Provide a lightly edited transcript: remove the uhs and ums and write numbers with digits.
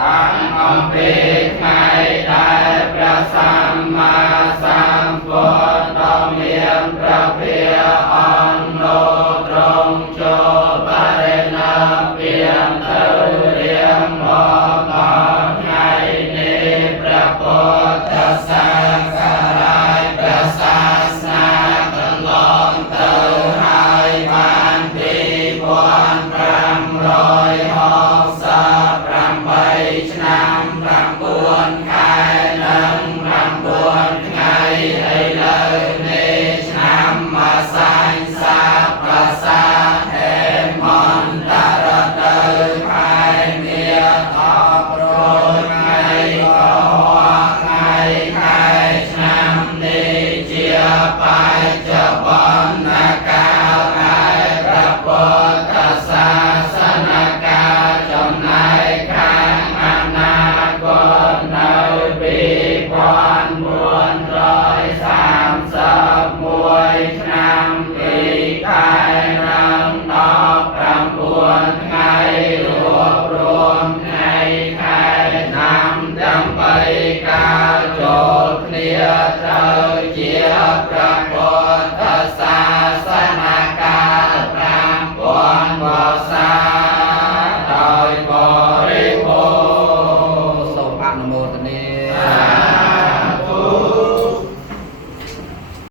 តាំងអំពីថ្ងៃដែលព្រះសម្មាសម្ពុទ្ធដ៏មានព្រះភាអង្គនោះទ្រង់ចូលបរិនិព្វានទៅរៀងមកដល់ថ្ងៃនេះព្រះពុទ្ធសាសនាព្រះសាសនាកន្លងទៅហើយបាន2568ឆ្នាំ9ខែនិង9ថ្ងៃឥឡូវនេះឆ្នាំម្សាញ់សាប្រសាហេមន្តរទៅខែមាអប្រថ្ងៃកុហកថ្ងៃខែឆ្នាំនេះជាបច្ចុប្បន្នកាលហើយព្រះពុទ្ធសាសនាការចំណែកខាងអនាគតនៅ2431ឆ្នាំពីខែនិង19ថ្ងៃរួបរวมថ្ងៃខែឆ្នាំទាំង3កាលចូលគ្នាត្រូវ